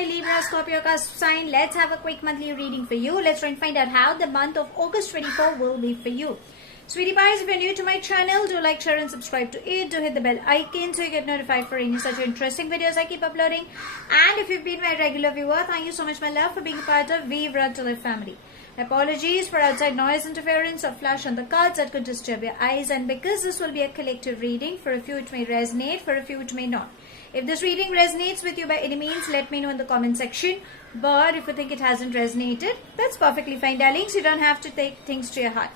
my Libra, Scorpio, Cusp sign. Let's have a quick monthly reading for you. Let's try and find out how the month of August 24 will be for you. Sweetie pies, if you're new to my channel, do like, share and subscribe to it. Do hit the bell icon so you get notified for any such interesting videos I keep uploading. And if you've been my regular viewer, thank you so much, my love, for being a part of Weave Run to Live family. Apologies for outside noise, interference or flash on the cards that could disturb your eyes. And because this will be a collective reading, for a few it may resonate, for a few it may not. If this reading resonates with you by any means, let me know in the comment section. But if you think it hasn't resonated, that's perfectly fine, darlings. You don't have to take things to your heart.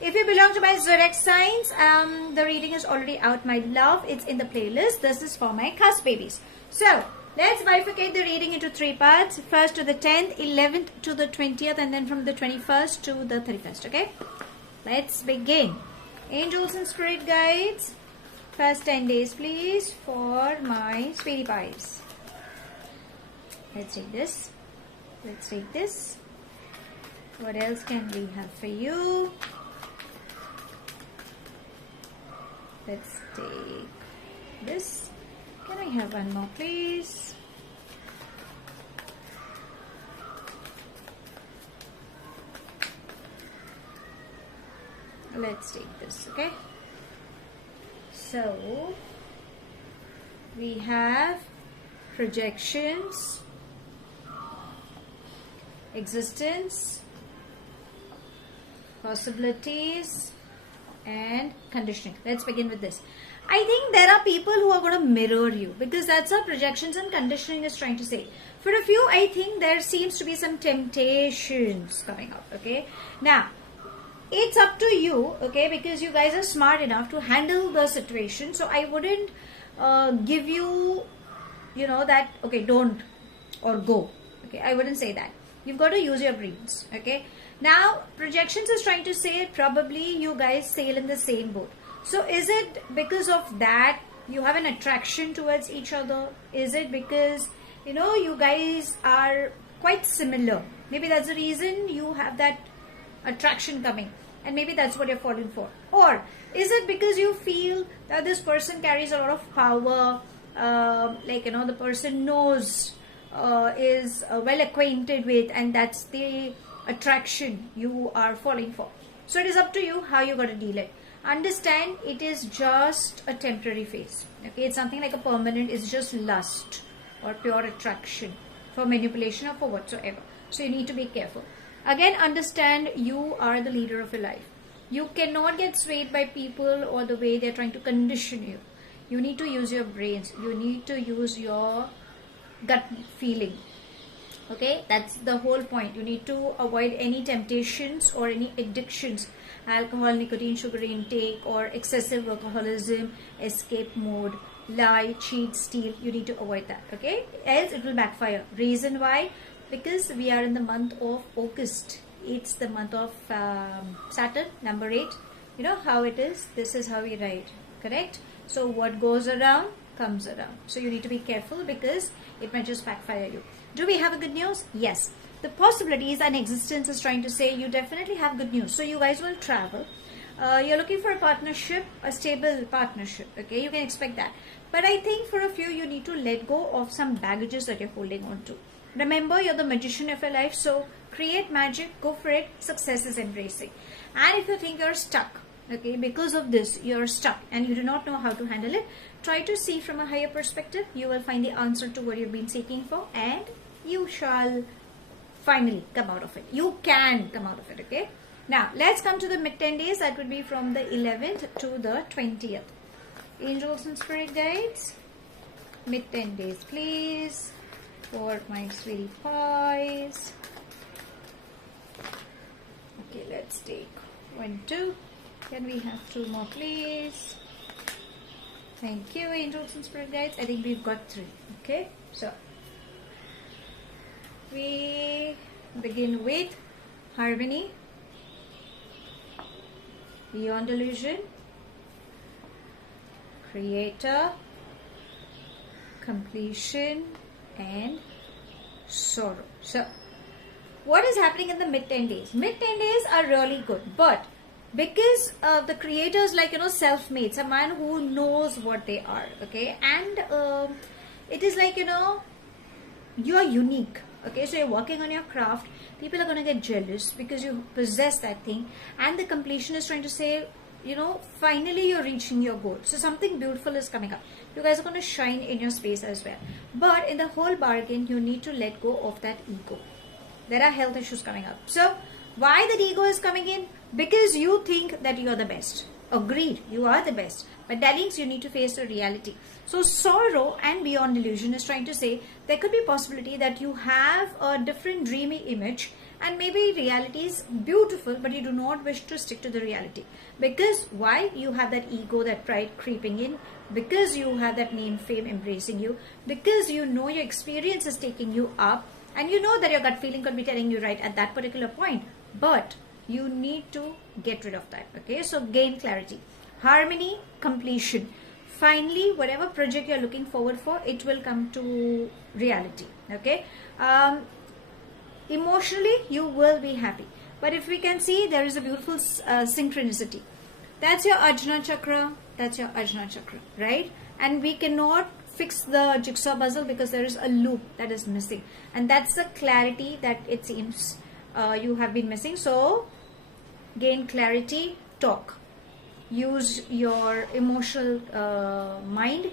If you belong to my zodiac signs, the reading is already out, my love. It's in the playlist. This is for my Cusp babies. So, let's bifurcate the reading into three parts. First to the 10th, 11th to the 20th, and then from the 21st to the 31st, okay? Let's begin. Angels and spirit guides, first 10 days, please, for my sweetie pies. Let's take this. Let's take this. What else can we have for you? Let's take this. Can I have one more, please? Let's take this, okay? So, we have projections, existence, possibilities, and conditioning. Let's begin with this. I think there are people who are going to mirror you, because that's what projections and conditioning is trying to say. For a few, I think there seems to be some temptations coming up, okay? Now, it's up to you, okay, because you guys are smart enough to handle the situation. So I wouldn't give you, that, okay, don't or go, okay? I wouldn't say that. You've got to use your brains, okay? Now, projections is trying to say probably you guys sail in the same boat. So is it because of that you have an attraction towards each other? Is it because, you guys are quite similar? Maybe that's the reason you have that attraction coming. And maybe that's what you're falling for. Or is it because you feel that this person carries a lot of power, the person knows, is well acquainted with, and that's the attraction you are falling for. So it is up to you how you're going to deal it. Understand it is just a temporary phase. Okay, it's something like a permanent. It's just lust or pure attraction for manipulation or for whatsoever. So you need to be careful. Again, understand you are the leader of your life. You cannot get swayed by people or the way they're trying to condition you. You need to use your brains. You need to use your gut feeling. Okay, that's the whole point. You need to avoid any temptations or any addictions, alcohol, nicotine, sugar intake, or excessive workaholism, escape mode, lie, cheat, steal. You need to avoid that, okay? Else it will backfire. Reason why? Because we are in the month of August. It's the month of Saturn, number 8. You know how it is? This is how we write, correct? So what goes around comes around. So you need to be careful because it might just backfire you. Do we have a good news? Yes. The possibilities and existence is trying to say you definitely have good news. So you guys will travel. You're looking for a partnership, a stable partnership. Okay, you can expect that. But I think for a few, you need to let go of some baggages that you're holding on to. Remember, you're the magician of your life. So create magic, go for it. Success is embracing. And if you think you're stuck, okay, because of this, you're stuck and you do not know how to handle it, try to see from a higher perspective. You will find the answer to what you've been seeking for, and you shall finally come out of it. You can come out of it, okay? Now, let's come to the mid 10 days. That would be from the 11th to the 20th. Angels and spirit guides, mid 10 days, please, for my sweetie pies. Okay, let's take 1, 2. Can we have 2 more, please? Thank you, angels and spirit guides. I think we've got 3. Okay, so we begin with harmony, beyond illusion, creator, completion, and sorrow. So what is happening in the mid 10 days? Mid 10 days are really good, but because the creators, like, self-made, a man who knows what they are, okay, and it is like, you are unique. Okay, so you're working on your craft. People are going to get jealous because you possess that thing, and the completion is trying to say, finally you're reaching your goal. So something beautiful is coming up. You guys are going to shine in your space as well. But in the whole bargain, you need to let go of that ego. There are health issues coming up. So why that ego is coming in? Because you think that you are the best. Agreed, you are the best. But darlings, you need to face the reality. So sorrow and beyond illusion is trying to say there could be possibility that you have a different dreamy image, and maybe reality is beautiful, but you do not wish to stick to the reality. Because why? You have that ego, that pride creeping in. Because you have that name, fame embracing you. Because you know your experience is taking you up. And you know that your gut feeling could be telling you right at that particular point. But you need to get rid of that. Okay, so gain clarity. Harmony, completion. Finally, whatever project you're looking forward for, it will come to reality. Okay. Emotionally, you will be happy. But if we can see, there is a beautiful synchronicity. That's your Ajna Chakra. That's your Ajna Chakra, right? And we cannot fix the jigsaw puzzle because there is a loop that is missing. And that's the clarity that it seems you have been missing. So, gain clarity, talk. Use your emotional mind.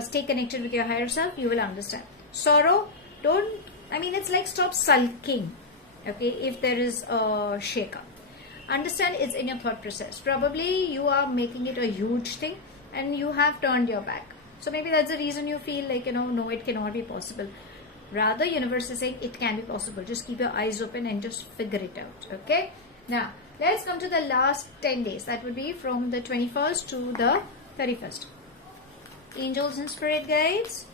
Stay connected with your higher self. You will understand. Sorrow, it's like stop sulking. Okay, if there is a shake-up. Understand it's in your thought process. Probably you are making it a huge thing and you have turned your back. So maybe that's the reason you feel like, no, it cannot be possible. Rather, universe is saying it can be possible. Just keep your eyes open and just figure it out. Okay. Now, let's come to the last 10 days. That would be from the 21st to the 31st. Angels and spirit guides.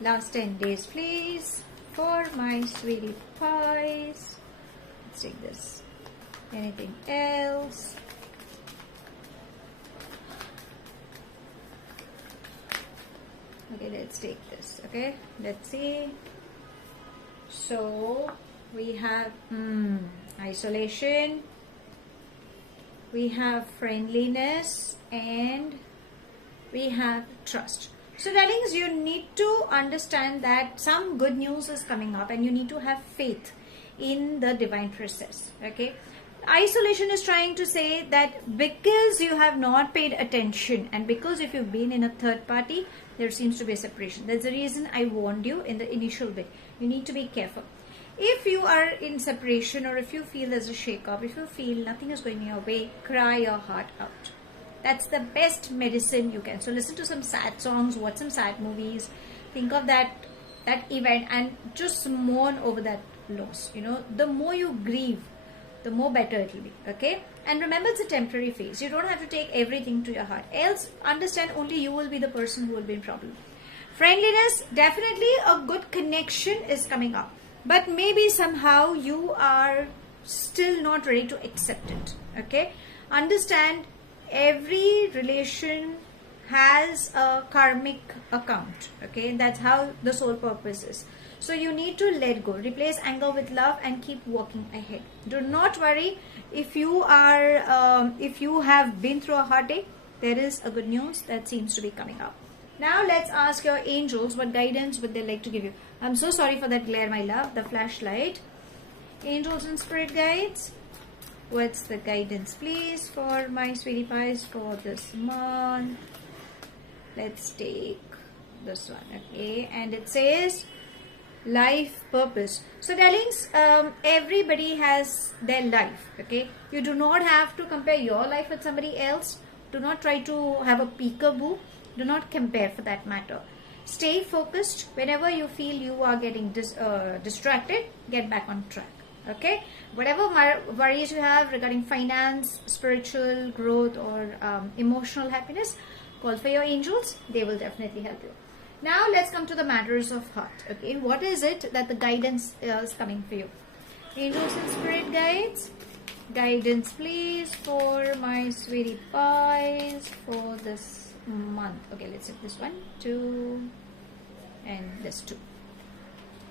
Last 10 days, please. For my sweetie pies. Let's take this. Anything else? Okay, let's take this. Okay, let's see. So we have isolation, we have friendliness, and we have trust. So darlings, you need to understand that some good news is coming up and you need to have faith in the divine process. Okay. Isolation is trying to say that because you have not paid attention and because if you've been in a third party, there seems to be a separation. That's the reason I warned you in the initial bit. You need to be careful. If you are in separation or if you feel there's a shake-up, if you feel nothing is going your way, cry your heart out. That's the best medicine you can. So listen to some sad songs, watch some sad movies, think of that event and just mourn over that loss. The more you grieve, the more better it will be. Okay. And remember, it's a temporary phase. You don't have to take everything to your heart. Else, understand, only you will be the person who will be in problem. Friendliness, definitely a good connection is coming up. But maybe somehow you are still not ready to accept it. Okay. Understand, every relation has a karmic account. Okay. That's how the soul purpose is. So you need to let go, replace anger with love and keep walking ahead. Do not worry if you have been through a heartache, there is a good news that seems to be coming up. Now let's ask your angels what guidance would they like to give you. I'm so sorry for that glare, my love, the flashlight. Angels and spirit guides, what's the guidance please for my sweetie pies for this month? Let's take this one. Okay, and it says life purpose. So darlings, everybody has their life. Okay, you do not have to compare your life with somebody else. Do not try to have a peekaboo. Do not compare for that matter. Stay focused. Whenever you feel you are getting distracted, get back on track. Okay, whatever worries you have regarding finance, spiritual growth or emotional happiness, call for your angels. They will definitely help you. Now let's come to the matters of heart. Okay, what is it that the guidance is coming for you? Angels and spirit guides, guidance please for my sweetie pies for this month. Okay, let's hit this one, 2, and this 2.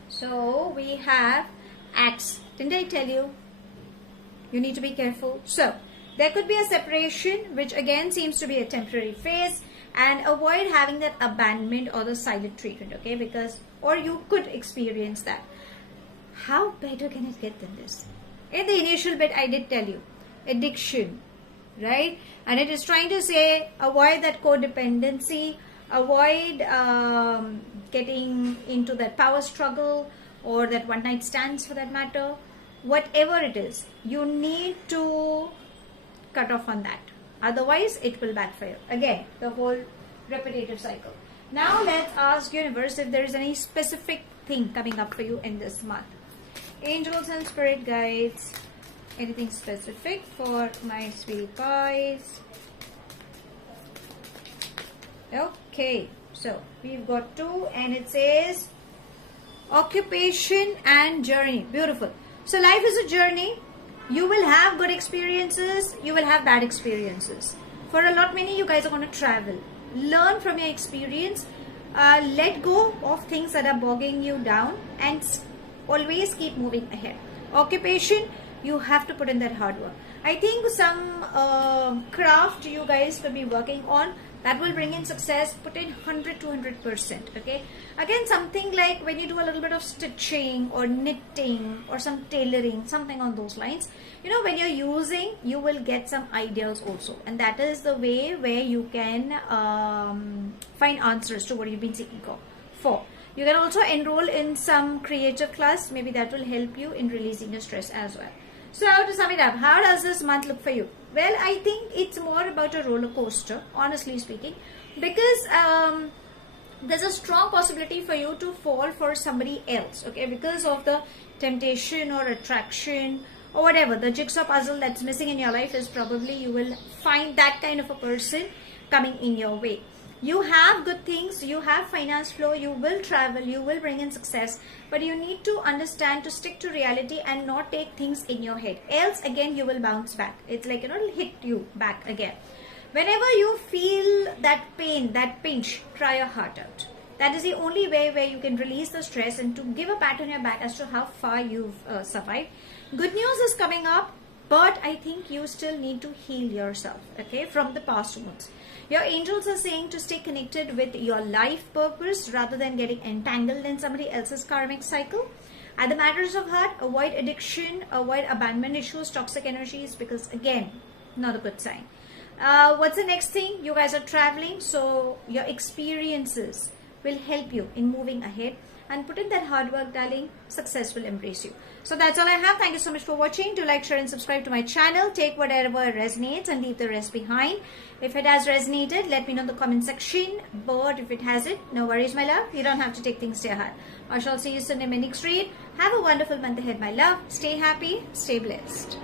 So we have Axe. Didn't I tell you? You need to be careful. So There could be a separation, which again seems to be a temporary phase, and avoid having that abandonment or the silent treatment, okay? Because, or you could experience that. How better can it get than this? In the initial bit, I did tell you, addiction, right? And it is trying to say, avoid that codependency, avoid getting into that power struggle or that one night stands for that matter. Whatever it is, you need to cut off on that. Otherwise, it will backfire. Again, the whole repetitive cycle. Now, let's ask universe if there is any specific thing coming up for you in this month. Angels and spirit guides. Anything specific for my sweet guys? Okay, so we've got 2 and it says occupation and journey. Beautiful. So life is a journey. You will have good experiences, you will have bad experiences. For a lot many, you guys are going to travel. Learn from your experience. Let go of things that are bogging you down and always keep moving ahead. Occupation, you have to put in that hard work. I think some craft you guys could be working on that will bring in success. Put in 100 to 100%. Okay. Again, something like when you do a little bit of stitching or knitting or some tailoring, something on those lines. You know, when you're using, you will get some ideas also, and that is the way where you can find answers to what you've been seeking for. You can also enroll in some creative class. Maybe that will help you in releasing your stress as well. So to sum it up, how does this month look for you? Well, I think it's more about a roller coaster, honestly speaking, because there's a strong possibility for you to fall for somebody else, okay, because of the temptation or attraction or whatever. The jigsaw puzzle that's missing in your life is probably you will find that kind of a person coming in your way. You have good things, you have finance flow, you will travel, you will bring in success, but you need to understand to stick to reality and not take things in your head. Else, again, you will bounce back. It's like, you know, it'll hit you back again. Whenever you feel that pain, that pinch, try your heart out. That is the only way where you can release the stress and to give a pat on your back as to how far you've survived. Good news is coming up, but I think you still need to heal yourself, okay, from the past wounds. Your angels are saying to stay connected with your life purpose rather than getting entangled in somebody else's karmic cycle. At the matters of heart, avoid addiction, avoid abandonment issues, toxic energies, because again, not a good sign. What's the next thing? You guys are traveling, so your experiences will help you in moving ahead. And put in that hard work, darling. Success will embrace you. So that's all I have. Thank you so much for watching. Do like, share and subscribe to my channel. Take whatever resonates and leave the rest behind. If it has resonated, let me know in the comment section. But if it hasn't, no worries, my love. You don't have to take things to your heart. I shall see you soon in my next read. Have a wonderful month ahead, my love. Stay happy. Stay blessed.